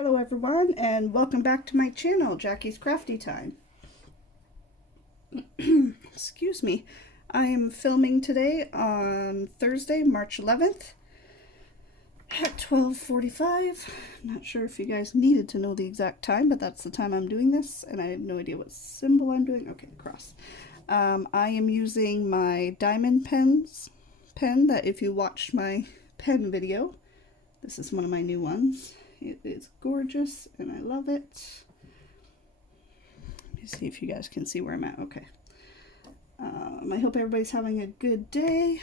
Hello everyone and welcome back to my channel, Jackie's Crafty Time. Excuse me. I am filming today on Thursday, March 11th at 12:45. I'm not sure if you guys needed to know the exact time, but that's the time I'm doing this, and I have no idea what symbol I'm doing. Okay, cross. I am using my diamond pen that if you watched my pen video, this is one of my new ones. It is gorgeous and I love it. Let me see if you guys can see where I'm at. Okay. I hope everybody's having a good day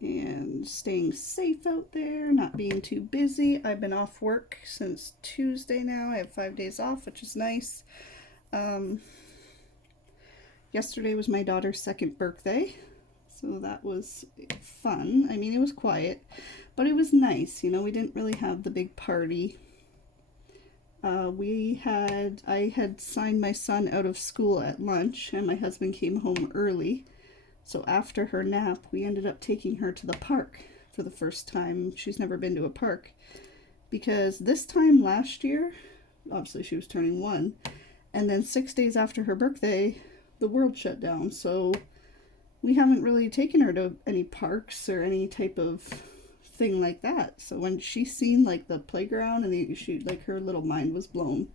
and staying safe out there, not being too busy. I've been off work since Tuesday now. I have 5 days off, which is nice. Yesterday was my daughter's second birthday, so that was fun. I mean, it was quiet, but it was nice. You know, we didn't really have the big party. I had signed my son out of school at lunch, and my husband came home early. So after her nap, we ended up taking her to the park for the first time. She's never been to a park, because this time last year, obviously she was turning 1, and then 6 days after her birthday, the world shut down. So we haven't really taken her to any parks or any type of thing like that. So when she seen like the playground and her little mind was blown.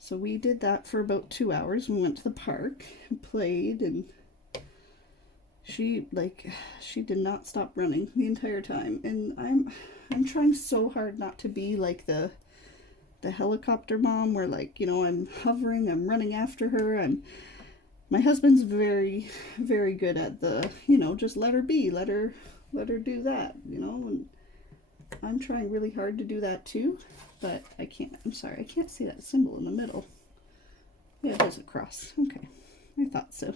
So we did that for about 2 hours. We went to the park and played, and she did not stop running the entire time. And I'm trying so hard not to be like the helicopter mom where, like, you know, I'm hovering, I'm running after her. My husband's very, very good at the, you know, just let her be, let her do that, you know, and I'm trying really hard to do that too, but I can't. I'm sorry, I can't see that symbol in the middle. Yeah, it is a cross. Okay, I thought so.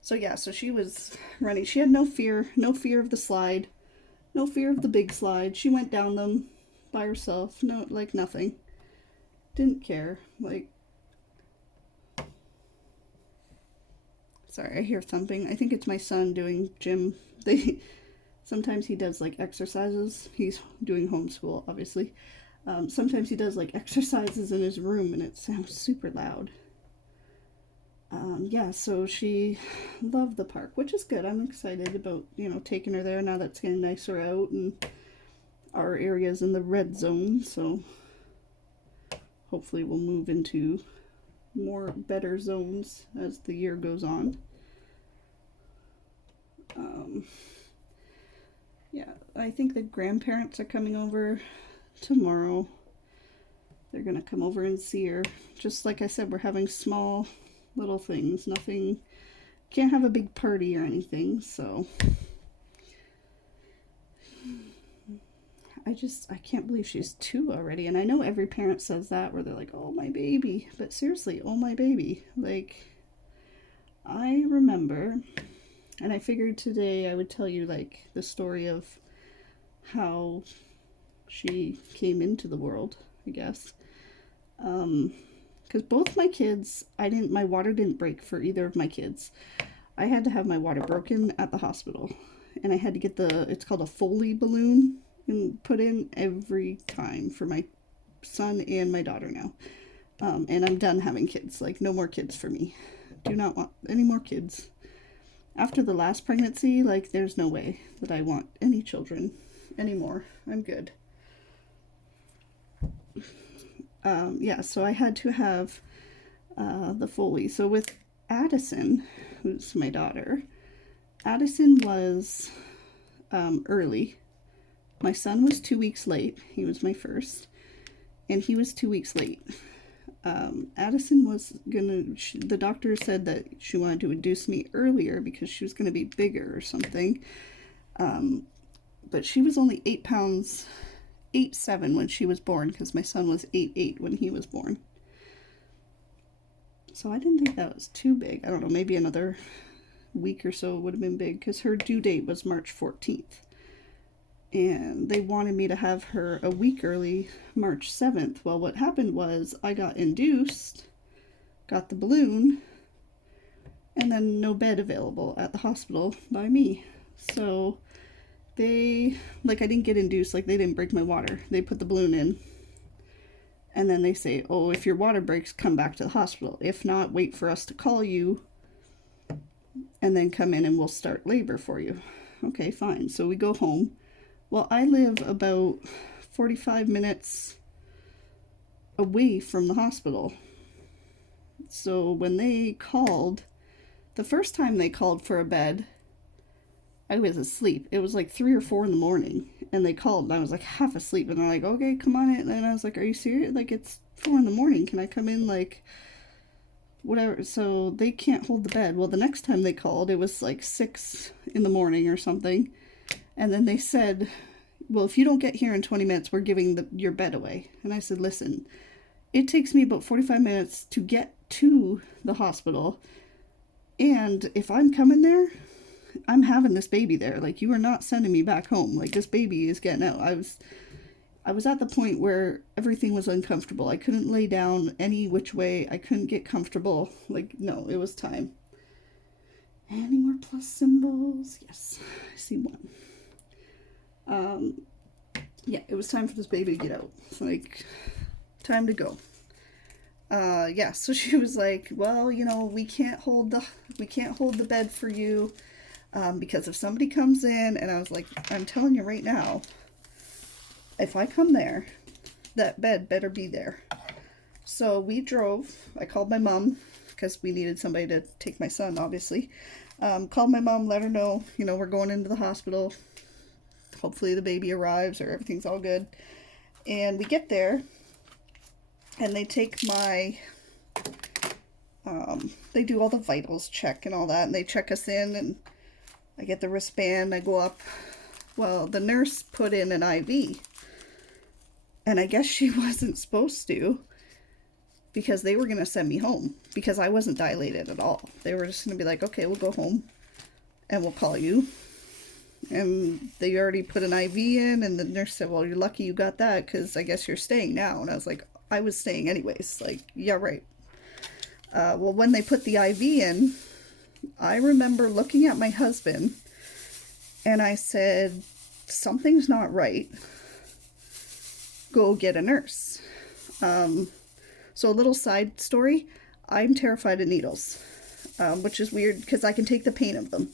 So yeah, so she was running. She had no fear of the slide, no fear of the big slide. She went down them by herself, no, like nothing. Didn't care, like. Sorry, I hear thumping. I think it's my son doing gym. Sometimes he does like exercises. He's doing homeschool, obviously. Sometimes he does like exercises in his room, and it sounds super loud. Yeah, so she loved the park, which is good. I'm excited about, you know, taking her there now that it's getting nicer out, and our area's in the red zone, so hopefully we'll move into more better zones as the year goes on. Yeah, I think the grandparents are coming over tomorrow. They're gonna come over and see her. Just like I said, we're having small little things. Nothing, can't have a big party or anything, so I can't believe she's 2 already. And I know every parent says that, where they're like, oh, my baby. But seriously, oh, my baby. Like, I remember, and I figured today I would tell you, like, the story of how she came into the world, I guess. Because both my kids, my water didn't break for either of my kids. I had to have my water broken at the hospital. And I had to get it's called a Foley balloon, and put in every time for my son and my daughter now. And I'm done having kids. Like, no more kids for me. Do not want any more kids. After the last pregnancy, like, there's no way that I want any children anymore. I'm good. Yeah, so I had to have the Foley. So with Addison, who's my daughter, Addison was early. My son was 2 weeks late. He was my first, and he was 2 weeks late. Addison was the doctor said that she wanted to induce me earlier because she was gonna be bigger or something. But she was only 8 pounds, 8'7" when she was born, because my son was 8'8" when he was born. So I didn't think that was too big. I don't know, maybe another week or so would have been big, because her due date was March 14th. And they wanted me to have her a week early, March 7th. Well, what happened was I got induced, got the balloon, and then no bed available at the hospital by me. So they, like, I didn't get induced, like, they didn't break my water. They put the balloon in, and then they say, oh, if your water breaks, come back to the hospital. If not, wait for us to call you, and then come in and we'll start labor for you. Okay, fine. So we go home. Well, I live about 45 minutes away from the hospital. So when they called, the first time they called for a bed, I was asleep. It was like 3 or 4 in the morning, and they called, and I was like half asleep, and they're like, okay, come on in. And I was like, are you serious? Like, it's 4 in the morning. Can I come in? Like, whatever. So they can't hold the bed. Well, the next time they called, it was like 6 in the morning or something. And then they said, well, if you don't get here in 20 minutes, we're giving your bed away. And I said, listen, it takes me about 45 minutes to get to the hospital. And if I'm coming there, I'm having this baby there. Like, you are not sending me back home. Like, this baby is getting out. I was at the point where everything was uncomfortable. I couldn't lay down any which way. I couldn't get comfortable. Like, no, it was time. Any more plus symbols? Yes, I see one. Yeah, it was time for this baby to get out. Like, time to go. Yeah, so she was like, well, you know, we can't hold the bed for you, because if somebody comes in. And I was like, I'm telling you right now, if I come there, that bed better be there. So we drove. I called my mom, because we needed somebody to take my son, obviously. Called my mom, let her know, you know, we're going into the hospital. Hopefully the baby arrives or everything's all good. And we get there, and they take my, they do all the vitals check and all that, and they check us in, and I get the wristband, I go up. Well, the nurse put in an IV, and I guess she wasn't supposed to, because they were going to send me home, because I wasn't dilated at all. They were just going to be like, okay, we'll go home, and we'll call you. And they already put an IV in, and the nurse said, well, you're lucky you got that, because I guess you're staying now. And I was like, I was staying anyways. Like, yeah, right. Well, when they put the IV in, I remember looking at my husband, and I said, something's not right. Go get a nurse. So a little side story, I'm terrified of needles, which is weird, because I can take the pain of them.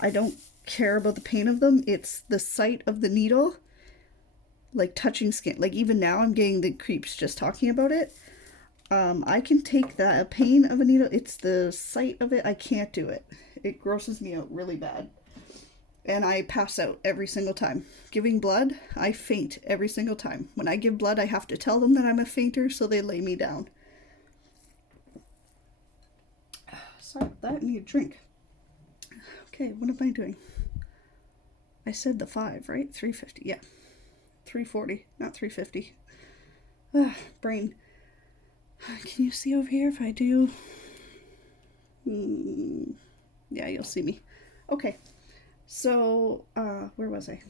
I don't care about the pain of them. It's the sight of the needle, like touching skin. Like, even now I'm getting the creeps just talking about it. I can take the pain of a needle. It's the sight of it. I can't do it. It grosses me out really bad. And I pass out every single time. Giving blood, I faint every single time. When I give blood, I have to tell them that I'm a fainter, so they lay me down. Sorry about that. I need a drink. Okay, what am I doing? I said the 5, right? 350, yeah. 340, not 350. Brain. Can you see over here if I do? Yeah, you'll see me. Okay, so, where was I?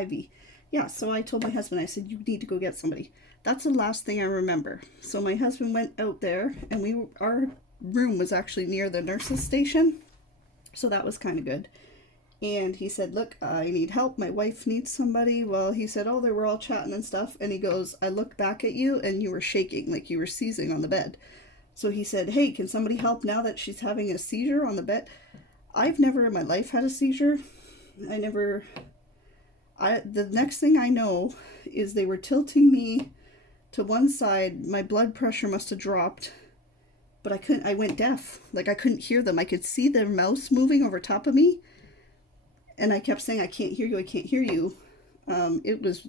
IV. Yeah, so I told my husband, I said, you need to go get somebody. That's the last thing I remember. So my husband went out there, and our room was actually near the nurse's station. So that was kind of good. And he said, look, I need help. My wife needs somebody. Well, he said, oh, they were all chatting and stuff. And he goes, I looked back at you and you were shaking, like you were seizing on the bed. So he said, hey, can somebody help now that she's having a seizure on the bed? I've never in my life had a seizure. The next thing I know is they were tilting me to one side. My blood pressure must have dropped. But I went deaf. Like, I couldn't hear them. I could see their mouths moving over top of me. And I kept saying, I can't hear you, I can't hear you. It was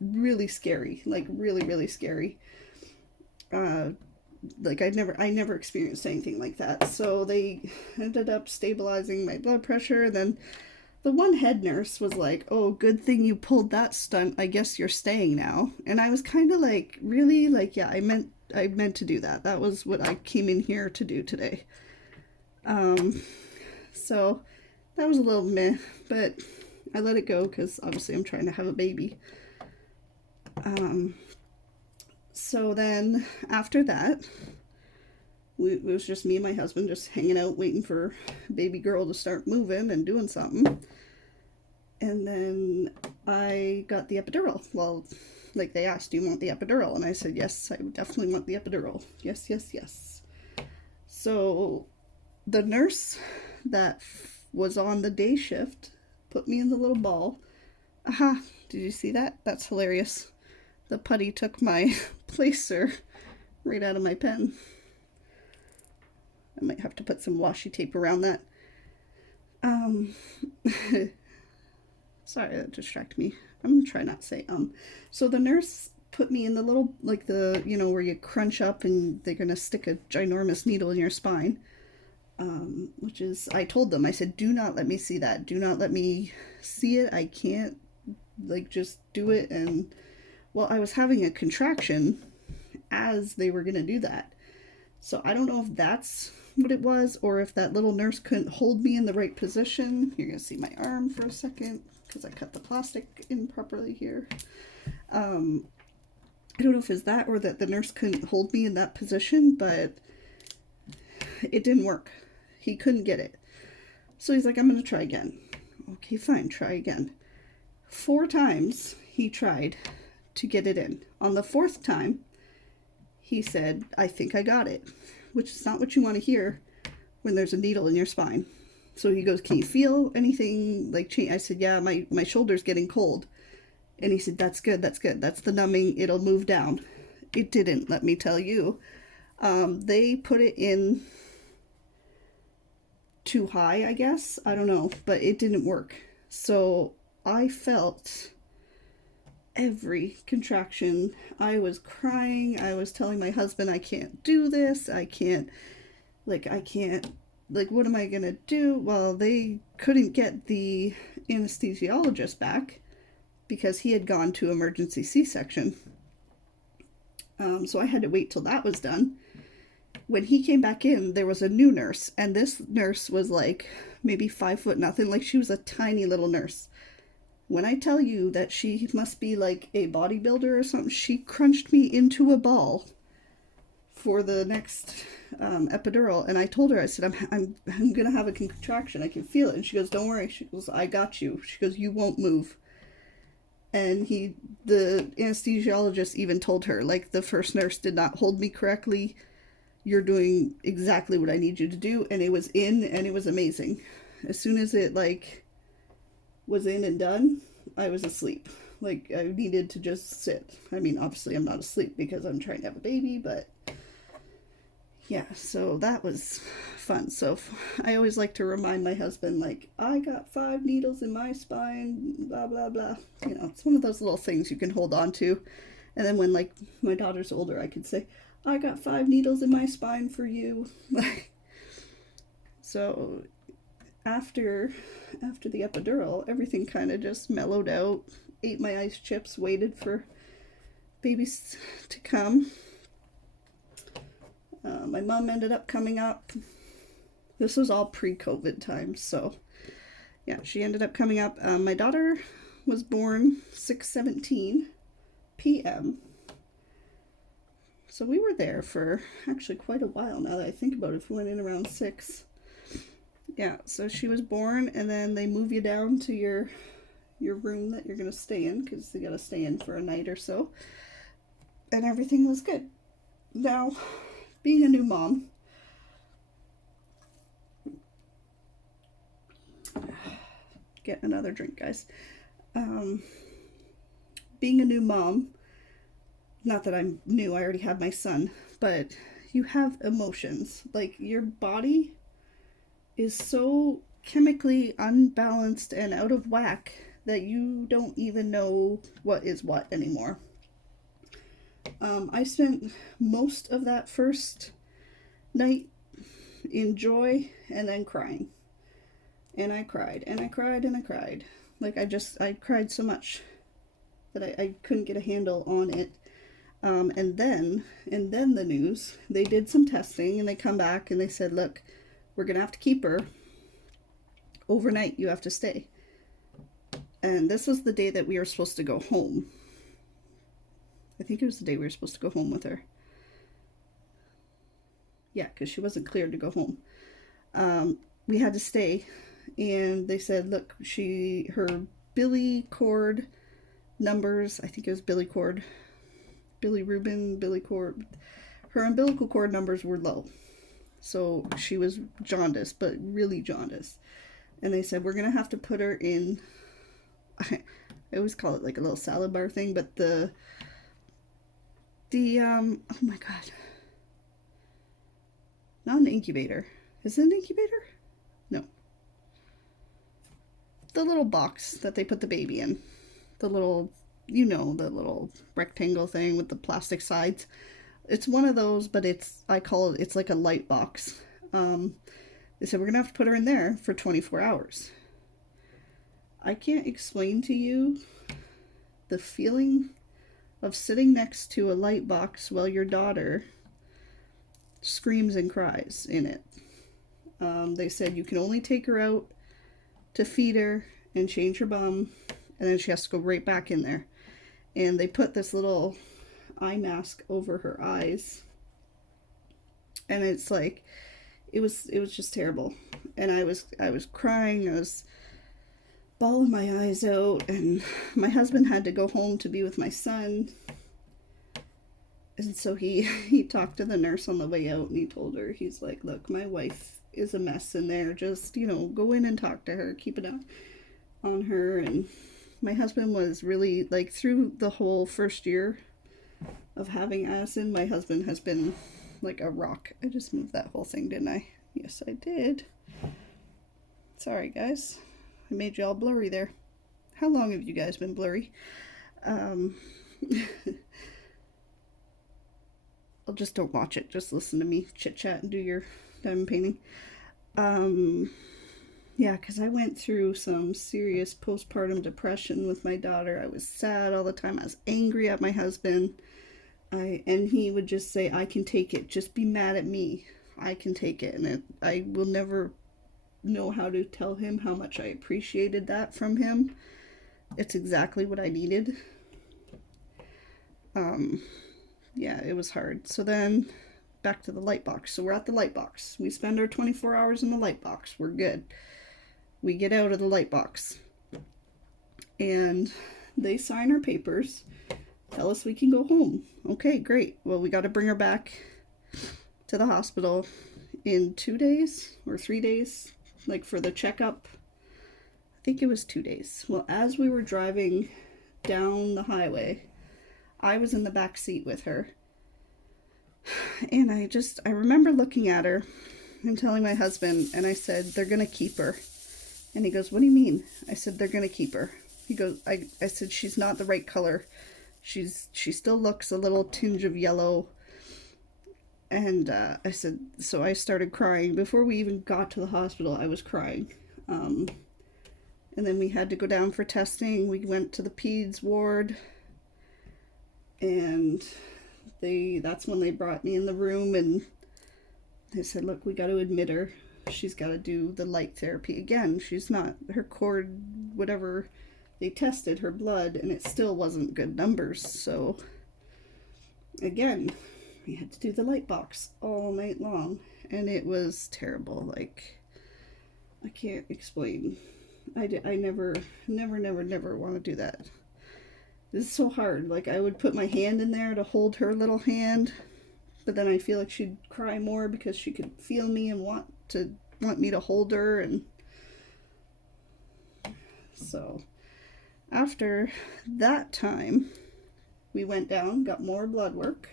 really scary. Like, really, really scary. Like, I never experienced anything like that. So they ended up stabilizing my blood pressure. And then the one head nurse was like, oh, good thing you pulled that stunt. I guess you're staying now. And I was kind of like, really? Like, yeah, I meant to do that. That was what I came in here to do today. So that was a little meh, but I let it go because obviously I'm trying to have a baby. So then after that, It was just me and my husband just hanging out, waiting for baby girl to start moving and doing something. And then I got the epidural. Well, like they asked, do you want the epidural? And I said, yes, I definitely want the epidural. Yes, yes, yes. So the nurse that was on the day shift put me in the little ball. Aha, did you see that? That's hilarious. The putty took my placer right out of my pen. I might have to put some washi tape around that. Sorry, that distracted me. I'm gonna try not to say So the nurse put me in the little, like the, where you crunch up and they're gonna stick a ginormous needle in your spine. Which is, I told them, I said, do not let me see that. Do not let me see it. I can't, just do it. And, well, I was having a contraction as they were gonna do that. So I don't know if that's what it was, or if that little nurse couldn't hold me in the right position. You're gonna see my arm for a second because I cut the plastic in properly here. I don't know if it's that or that the nurse couldn't hold me in that position, but it didn't work. He couldn't get it. So he's like, I'm gonna try again. Okay, fine, try again. 4 times he tried to get it in. On the 4th time, he said, I think I got it, which is not what you want to hear when there's a needle in your spine. So he goes, can you feel anything change? I said, yeah, my shoulder's getting cold. And he said, that's good, that's good. That's the numbing, it'll move down. It didn't, let me tell you. They put it in too high, I guess. I don't know, but it didn't work. So I felt every contraction. I was crying. I was telling my husband, I can't do this. I can't, what am I gonna do? Well, they couldn't get the anesthesiologist back because he had gone to emergency C-section. So I had to wait till that was done. When he came back in, there was a new nurse, and this nurse was maybe 5 foot nothing. She was a tiny little nurse. When I tell you that she must be a bodybuilder or something, she crunched me into a ball for the next epidural. And I told her, I said, I'm going to have a contraction. I can feel it. And she goes, don't worry. She goes, I got you. She goes, you won't move. And the anesthesiologist even told her, the first nurse did not hold me correctly. You're doing exactly what I need you to do. And it was in, and it was amazing. As soon as it, was in and done, I was asleep. I needed to just sit. I mean, obviously I'm not asleep because I'm trying to have a baby, but yeah, so that was fun. So I always like to remind my husband, I got 5 needles in my spine, blah, blah, blah. It's one of those little things you can hold on to. And then when, my daughter's older, I could say, I got 5 needles in my spine for you. So after the epidural, everything kind of just mellowed out. Ate my ice chips, waited for babies to come. My mom ended up coming up. This was all pre-COVID times, so yeah, she ended up coming up. My daughter was born 6:17 p.m. So we were there for actually quite a while now that I think about it. If we went in around 6. Yeah, so she was born, and then they move you down to your room that you're going to stay in, because they got to stay in for a night or so. And everything was good. Now, being a new mom, get another drink, guys. Being a new mom, not that I'm new, I already have my son, but you have emotions. Your body is so chemically unbalanced and out of whack that you don't even know what is what anymore. I spent most of that first night in joy and then crying. And I cried, and I cried, and I cried. I cried so much that I couldn't get a handle on it. And then the news, they did some testing, and they come back and they said, look, we're going to have to keep her. Overnight, you have to stay. And this was the day that we were supposed to go home. I think it was the day we were supposed to go home with her. Yeah, because she wasn't cleared to go home. We had to stay, and they said, look, her Billy cord numbers, I think it was Billy cord, Billy Rubin, Billy cord, her umbilical cord numbers were low. So she was jaundiced, but really jaundiced. And they said, we're going to have to put her in, I always call it like a little salad bar thing, but oh my God. Not an incubator. Is it an incubator? No. The little box that they put the baby in. The little, the little rectangle thing with the plastic sides. It's one of those, but it's like a light box. They said, we're going to have to put her in there for 24 hours. I can't explain to you the feeling of sitting next to a light box while your daughter screams and cries in it. They said you can only take her out to feed her and change her bum, and then she has to go right back in there. And they put this little eye mask over her eyes, and it's like it was just terrible. And I was crying, I was bawling my eyes out, and my husband had to go home to be with my son. And so he talked to the nurse on the way out, and he told her, he's like, look, my wife is a mess in there, just go in and talk to her, keep it on her. And my husband was really, like, through the whole first year of having Addison, my husband has been like a rock. I just moved that whole thing, didn't I? Yes, I did. Sorry, guys. I made you all blurry there. How long have you guys been blurry? I'll just don't watch it. Just listen to me chit-chat and do your diamond painting. Yeah, because I went through some serious postpartum depression with my daughter. I was sad all the time. I was angry at my husband. And he would just say, I can take it. Just be mad at me. I can take it. And I will never know how to tell him how much I appreciated that from him. It's exactly what I needed. Yeah, it was hard. So then back to the light box. So we're at the light box. We spend our 24 hours in the light box. We're good. We get out of the light box, and they sign our papers, tell us we can go home. Okay, great. Well, we got to bring her back to the hospital in 2 days or 3 days, like for the checkup. I think it was 2 days. Well, as we were driving down the highway, I was in the back seat with her, and I remember looking at her and telling my husband, and I said, they're gonna keep her. And he goes, what do you mean? I said, they're gonna keep her. He goes, I said, she's not the right color. She still looks a little tinge of yellow. And I said, so I started crying. Before we even got to the hospital, I was crying. And then we had to go down for testing. We went to the peds ward, and that's when they brought me in the room, and they said, look, we got to admit her. She's got to do the light therapy again. She's not, her cord, whatever, they tested her blood, and it still wasn't good numbers. So again, we had to do the light box all night long, and it was terrible. Like, I can't explain. I never want to do that. It's so hard. Like, I would put my hand in there to hold her little hand, but then I feel like she'd cry more because she could feel me and want me to hold her. And so after that time, we went down, got more blood work.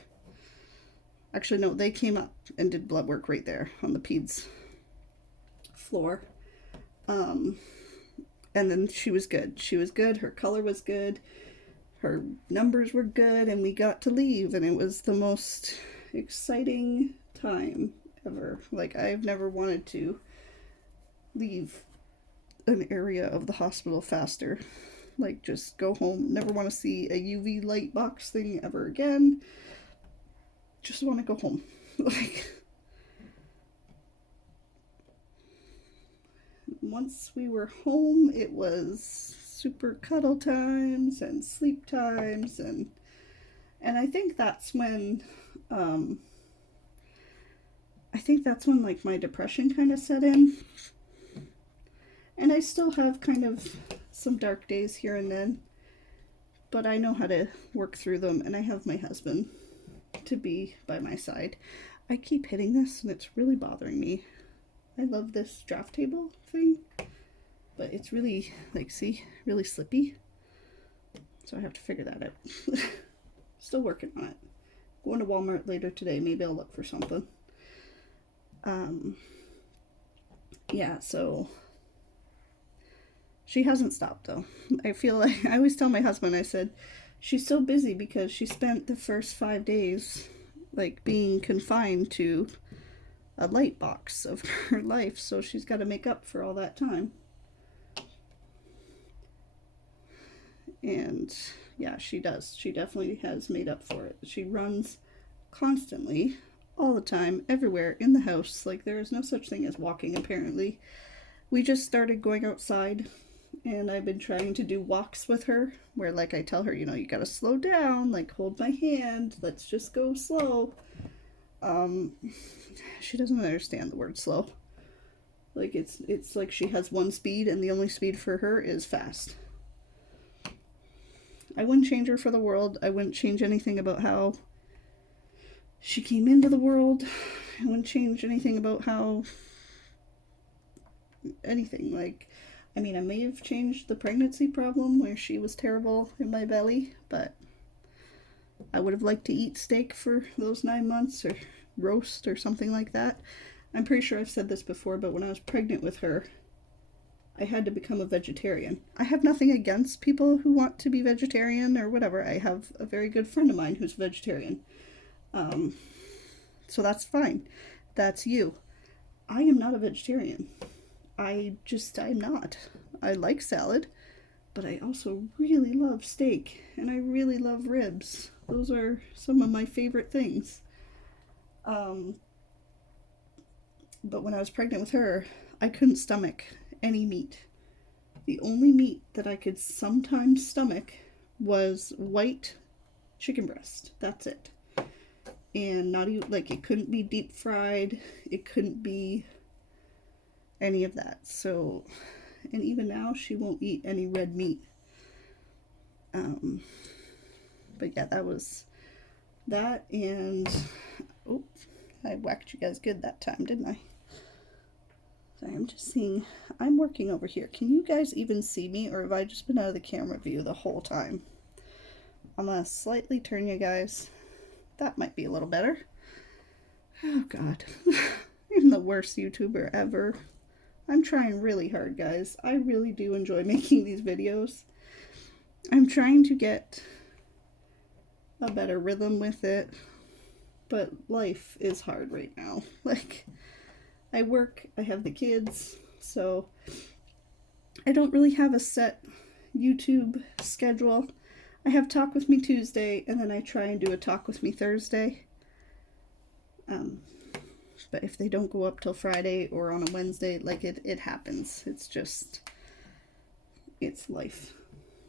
Actually, no, they came up and did blood work right there on the peds floor. And then she was good. She was good. Her color was good. Her numbers were good, and we got to leave, and it was the most exciting time ever. Like, I've never wanted to leave an area of the hospital faster. Like, just go home. Never want to see a UV light box thing ever again. Just want to go home. Like, once we were home, it was super cuddle times and sleep times, and I think that's when I think that's when like my depression kind of set in. And I still have kind of some dark days here and then, but I know how to work through them, and I have my husband to be by my side. I keep hitting this and it's really bothering me. I love this draft table thing, but it's really, like, see, really slippy. So I have to figure that out. Still working on it. Going to Walmart later today. Maybe I'll look for something. Yeah, so she hasn't stopped though. I feel like, I always tell my husband, I said, she's so busy because she spent the first 5 days like being confined to a light box of her life, so she's got to make up for all that time. And yeah, she does. She definitely has made up for it. She runs constantly, all the time, everywhere in the house. Like, there is no such thing as walking, apparently. We just started going outside, and I've been trying to do walks with her, where, like, I tell her, you know, you gotta slow down, like, hold my hand, let's just go slow. She doesn't understand the word slow. Like, it's like she has one speed, and the only speed for her is fast. I wouldn't change her for the world. I wouldn't change anything about how she came into the world. I wouldn't change anything about how anything. Like, I mean, I may have changed the pregnancy problem where she was terrible in my belly, but I would have liked to eat steak for those 9 months, or roast or something like that. I'm pretty sure I've said this before, but when I was pregnant with her, I had to become a vegetarian. I have nothing against people who want to be vegetarian or whatever. I have a very good friend of mine who's vegetarian. So that's fine. That's you. I am not a vegetarian. I'm not. I like salad, but I also really love steak, and I really love ribs. Those are some of my favorite things. But when I was pregnant with her, I couldn't stomach any meat. The only meat that I could sometimes stomach was white chicken breast. That's it. And not even, like, it couldn't be deep fried. It couldn't be any of that. So, and even now she won't eat any red meat. But yeah, that was that. And oh, I whacked you guys good that time, didn't I? So I'm just seeing, I'm working over here. Can you guys even see me, or have I just been out of the camera view the whole time? I'm gonna slightly turn you guys. That might be a little better. Oh God. I'm the worst YouTuber ever. I'm trying really hard, guys. I really do enjoy making these videos. I'm trying to get a better rhythm with it, but life is hard right now. Like, I work, I have the kids, so I don't really have a set YouTube schedule. I have Talk With Me Tuesday, and then I try and do a Talk With Me Thursday. But if they don't go up till Friday or on a Wednesday, like, it happens. It's just, it's life.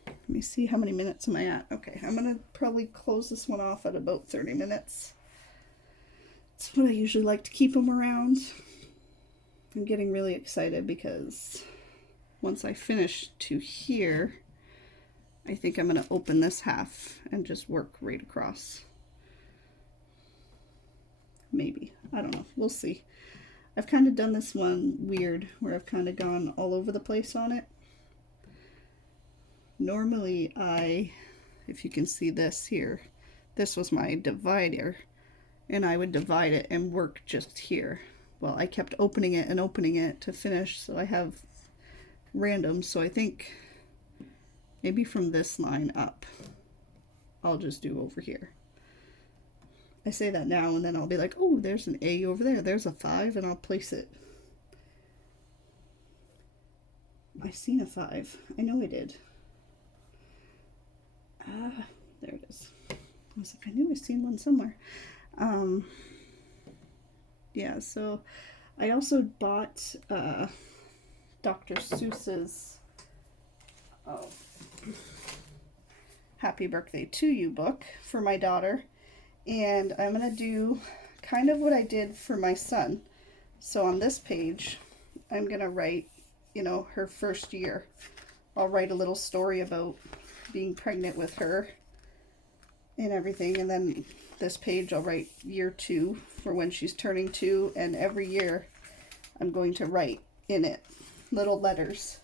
Let me see, how many minutes am I at? Okay, I'm going to probably close this one off at about 30 minutes. It's what I usually like to keep them around. I'm getting really excited because once I finish to here, I think I'm going to open this half and just work right across. Maybe. I don't know. We'll see. I've kind of done this one weird, where I've kind of gone all over the place on it. Normally if you can see this here, this was my divider, and I would divide it and work just here. Well, I kept opening it to finish, so I have random, so I think maybe from this line up, I'll just do over here. I say that now, and then I'll be like, oh, there's an A over there, there's a 5, and I'll place it. I seen a 5. I know I did. There it is. I was like, I knew I seen one somewhere. Yeah, so I also bought Dr. Seuss's Happy Birthday to You book for my daughter, and I'm gonna do kind of what I did for my son. So on this page, I'm going to write, you know, her first year. I'll write a little story about being pregnant with her and everything. And then this page, I'll write year 2 for when she's turning 2. And every year, I'm going to write in it little letters,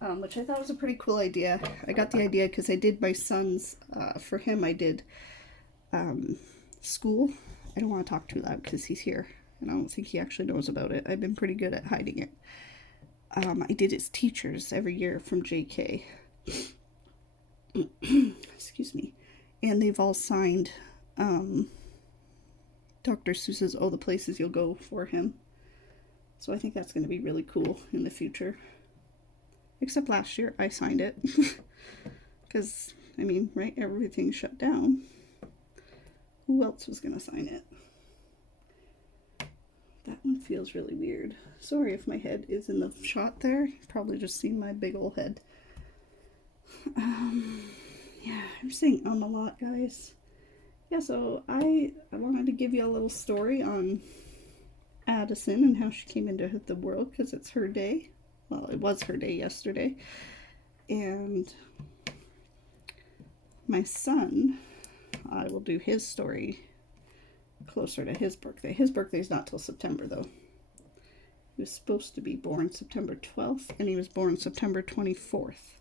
which I thought was a pretty cool idea. I got the idea because I did my son's, for him, I did school. I don't want to talk too loud because he's here, and I don't think he actually knows about it. I've been pretty good at hiding it. I did his teachers every year from JK. Excuse me. And they've all signed Dr. Seuss's All the Places You'll Go for him. So I think that's going to be really cool in the future. Except last year I signed it. Because, I mean, right, everything shut down. Who else was going to sign it? That one feels really weird. Sorry if my head is in the shot there. You've probably just seen my big old head. Yeah, I'm saying a lot, guys. Yeah, so I wanted to give you a little story on Addison and how she came into the world, because it's her day. Well, it was her day yesterday. And my son, I will do his story closer to his birthday. His birthday's not till September, though. He was supposed to be born September 12th, and he was born September 24th.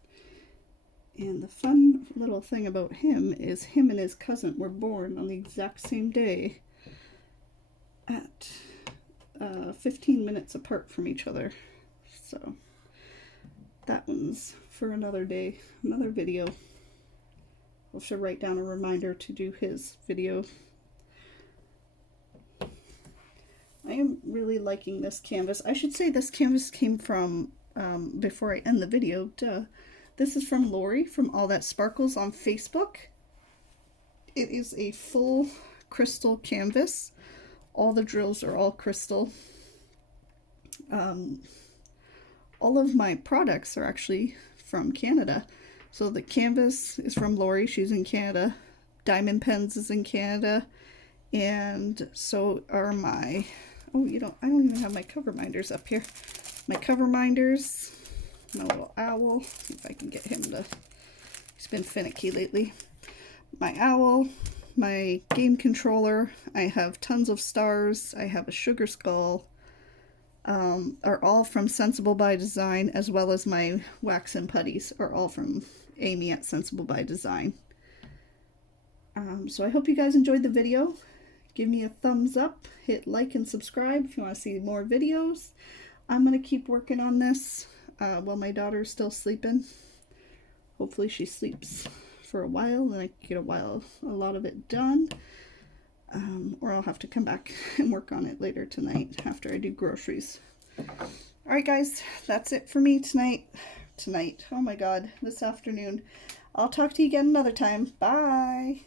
And the fun little thing about him is him and his cousin were born on the exact same day at 15 minutes apart from each other. So that one's for another day, another video. I'll have to write down a reminder to do his video. I am really liking this canvas. I should say this canvas came from, before I end the video, this is from Lori from All That Sparkles on Facebook. It is a full crystal canvas. All the drills are all crystal. All of my products are actually from Canada. So the canvas is from Lori, she's in Canada. Diamond Pens is in Canada. And so are my, I don't even have my cover minders up here. My cover minders, my little owl, see if I can get him to, he's been finicky lately. My owl, my game controller, I have tons of stars, I have a sugar skull, are all from Scentsible by Design, as well as my wax and putties are all from Amy at Scentsible by Design. So I hope you guys enjoyed the video. Give me a thumbs up, hit like and subscribe if you want to see more videos. I'm going to keep working on this while my daughter's still sleeping. Hopefully she sleeps for a while and I can get a lot of it done. Or I'll have to come back and work on it later tonight after I do groceries. Alright guys, that's it for me tonight. Oh my god, this afternoon. I'll talk to you again another time. Bye!